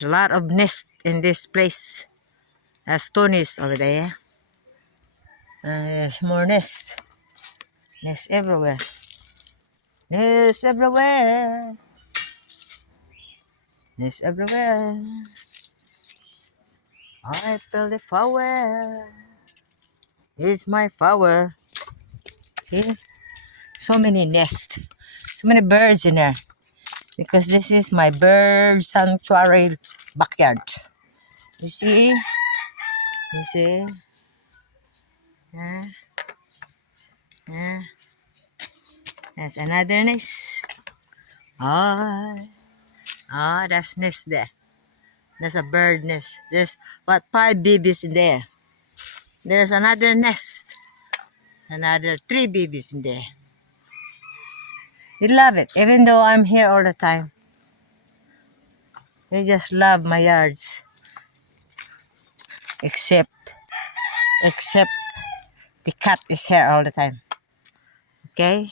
A lot of nest in this place. There's two nests over there. There's more nest. Nest everywhere. Nest everywhere. Nest everywhere. I feel the flower. It's my flower. See? So many nests. So many birds in there. Because this is my bird sanctuary backyard. You see? You see? Yeah. Yeah. There's another nest. That's nest there. There's a bird nest. There's what 5 babies in there. There's another nest. Another 3 babies in there. You love it, even though I'm here all the time. You just love my yards. Except the cat is here all the time. Okay?